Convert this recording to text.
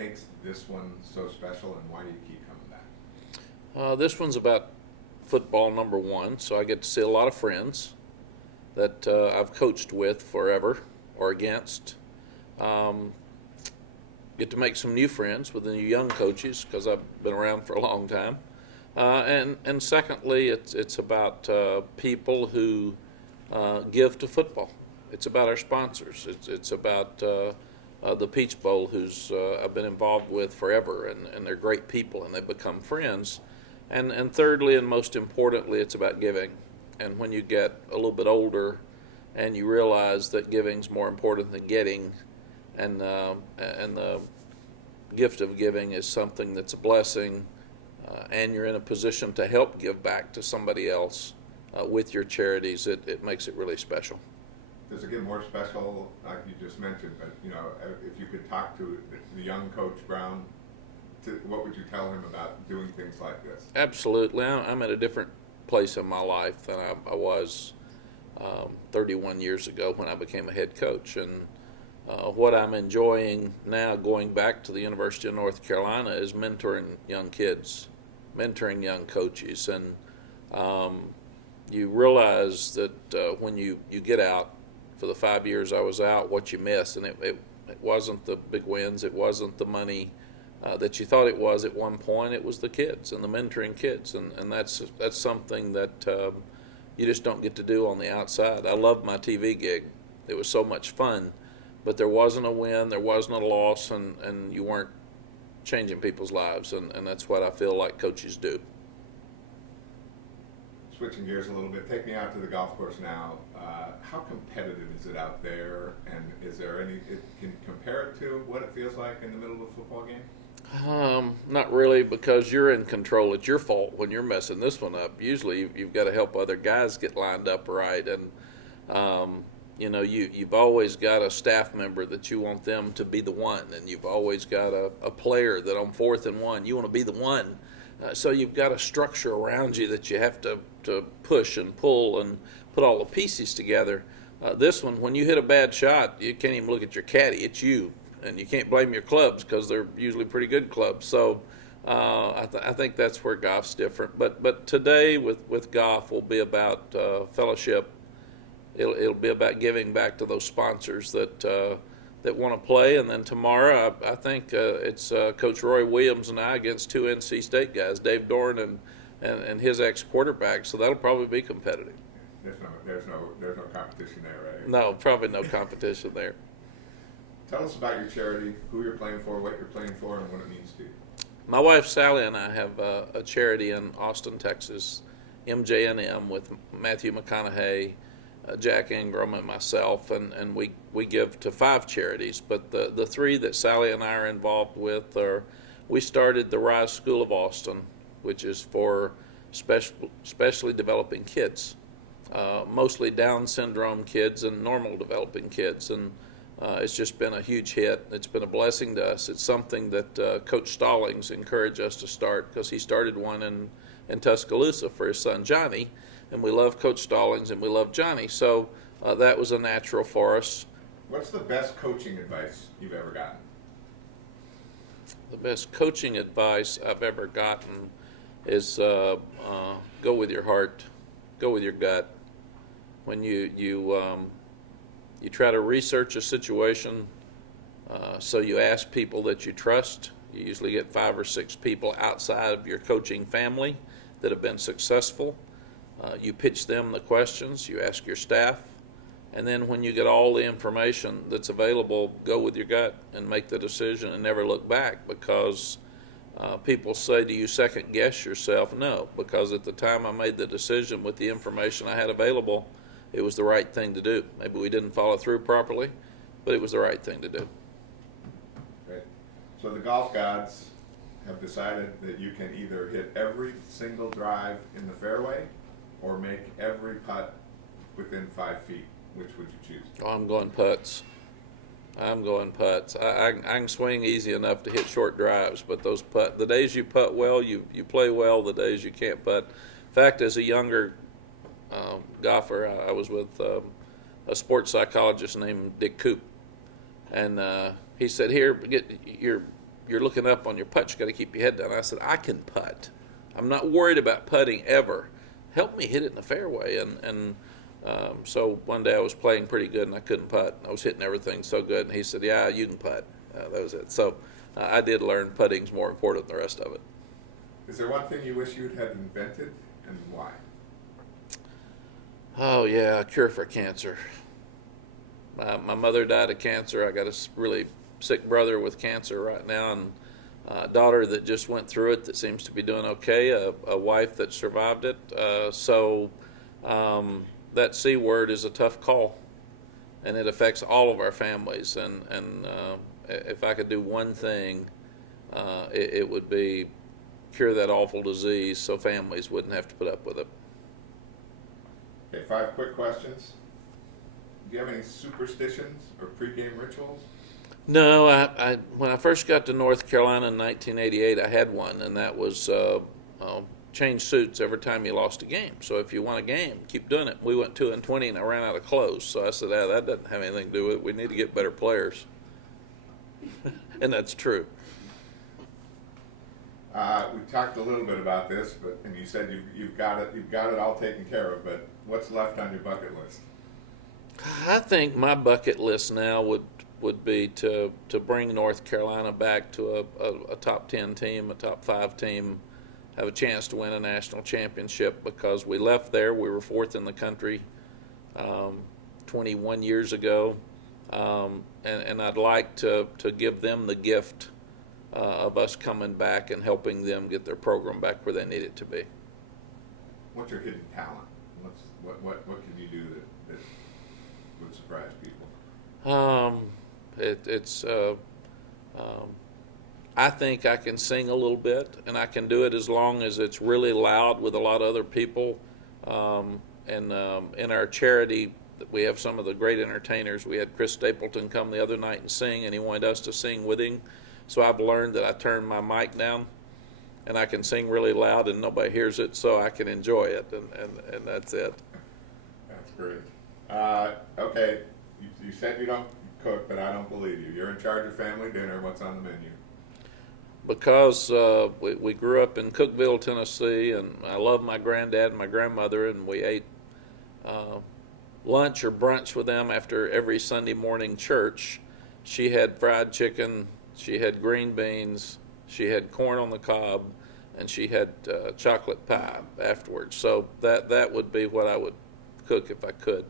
makes this one so special, and why do you keep coming back? This one's about football, number one, so I get to see a lot of friends that I've coached with forever or against. Um, get to make some new friends with the new young coaches because I've been around for a long time. And secondly, it's about people who give to football. It's about our sponsors. It's about the Peach Bowl, who's I've been involved with forever, and they're great people, and they become friends. And thirdly, and most importantly, it's about giving. And when you get a little bit older, and you realize that giving's more important than getting, and the gift of giving is something that's a blessing, and you're in a position to help give back to somebody else with your charities, it makes it really special. Does it get more special, like you just mentioned, but if you could talk to the young Coach Brown, what would you tell him about doing things like this? Absolutely. I'm at a different place in my life than I was 31 years ago when I became a head coach. And what I'm enjoying now, going back to the University of North Carolina, is mentoring young kids, mentoring young coaches. And you realize that when you get out, for the 5 years I was out, what you miss. And it wasn't the big wins, it wasn't the money that you thought it was at one point. It was the kids and the mentoring kids, and that's something that you just don't get to do on the outside. I loved my TV gig. It was so much fun, but there wasn't a win, there wasn't a loss, and you weren't changing people's lives, and that's what I feel like coaches do. Switching gears a little bit, take me out to the golf course now. How competitive is it out there, and is there can you compare it to what it feels like in the middle of a football game? Not really, because you're in control. It's your fault when you're messing this one up. Usually you've got to help other guys get lined up right, and you've always got a staff member that you want them to be the one, and you've always got a player that on 4th and 1 you want to be the one. So you've got a structure around you that you have to push and pull and put all the pieces together. This one, when you hit a bad shot, you can't even look at your caddy. It's you. And you can't blame your clubs because they're usually pretty good clubs. So I think that's where golf's different. But today with golf will be about fellowship. It'll be about giving back to those sponsors that want to play. And then tomorrow, I think it's Coach Roy Williams and I against 2 NC State guys, Dave Dorn and his ex-quarterback. So that'll probably be competitive. There's no competition there, right? No, probably no competition there. Tell us about your charity, who you're playing for, what you're playing for, and what it means to you. My wife Sally and I have a charity in Austin, Texas, MJNM, with Matthew McConaughey, Jack Ingram, and myself, and we give to 5 charities. But the 3 that Sally and I are involved with are, we started the Rise School of Austin, which is for specially developing kids, mostly Down syndrome kids and normal developing kids, and it's just been a huge hit. It's been a blessing to us. It's something that Coach Stallings encouraged us to start, because he started one in Tuscaloosa for his son Johnny, and we love Coach Stallings and we love Johnny, so that was a natural for us. What's the best coaching advice you've ever gotten? The best coaching advice I've ever gotten is go with your heart, go with your gut. When you try to research a situation, so you ask people that you trust. You usually get 5 or 6 people outside of your coaching family that have been successful. You pitch them the questions, you ask your staff, and then when you get all the information that's available, go with your gut and make the decision and never look back, because people say, do you second guess yourself? No, because at the time I made the decision with the information I had available, it was the right thing to do. Maybe we didn't follow through properly, but it was the right thing to do. Great. So the golf gods have decided that you can either hit every single drive in the fairway or make every putt within 5 feet. Which would you choose? Oh, I'm going putts. I can swing easy enough to hit short drives, but those the days you putt well, you play well. The days you can't putt. In fact, as a younger golfer, I was with a sports psychologist named Dick Coop, and he said, "Here, get your you're looking up on your putt, you got to keep your head down. I said, I can putt. I'm not worried about putting ever. Help me hit it in the fairway. So one day I was playing pretty good and I couldn't putt. I was hitting everything so good, and he said, yeah, you can putt. That was it. So I did learn putting's more important than the rest of it. Is there one thing you wish you'd had invented, and why? Oh, yeah, a cure for cancer. My mother died of cancer. I got a really sick brother with cancer right now, and a daughter that just went through it that seems to be doing okay, a wife that survived it. That C word is a tough call, and it affects all of our families. And if I could do one thing, it would be cure that awful disease so families wouldn't have to put up with it. Okay, 5 quick questions. Do you have any superstitions or pregame rituals? No, I when I first got to North Carolina in 1988, I had one, and that was change suits every time you lost a game. So if you won a game, keep doing it. We went 2-20, and I ran out of clothes. So I said, that doesn't have anything to do with it. We need to get better players, and that's true. We talked a little bit about this, and you said you've got it all taken care of. But what's left on your bucket list? I think my bucket list now would be to bring North Carolina back to a top 10 team, a top 5 team, have a chance to win a national championship, because we left there. We were 4th in the country 21 years ago, and I'd like to give them the gift of us coming back and helping them get their program back where they need it to be. What's your hidden talent? What can you do that would surprise people? I think I can sing a little bit, and I can do it as long as it's really loud with a lot of other people. In our charity, we have some of the great entertainers. We had Chris Stapleton come the other night and sing, and he wanted us to sing with him. So I've learned that I turn my mic down, and I can sing really loud, and nobody hears it, so I can enjoy it, and that's it. That's great. Okay, you said you don't cook, but I don't believe you. You're in charge of family dinner. What's on the menu? Because we grew up in Cookeville, Tennessee, and I love my granddad and my grandmother, and we ate lunch or brunch with them after every Sunday morning church. She had fried chicken, she had green beans, she had corn on the cob, and she had chocolate pie afterwards. So that would be what I would cook if I could.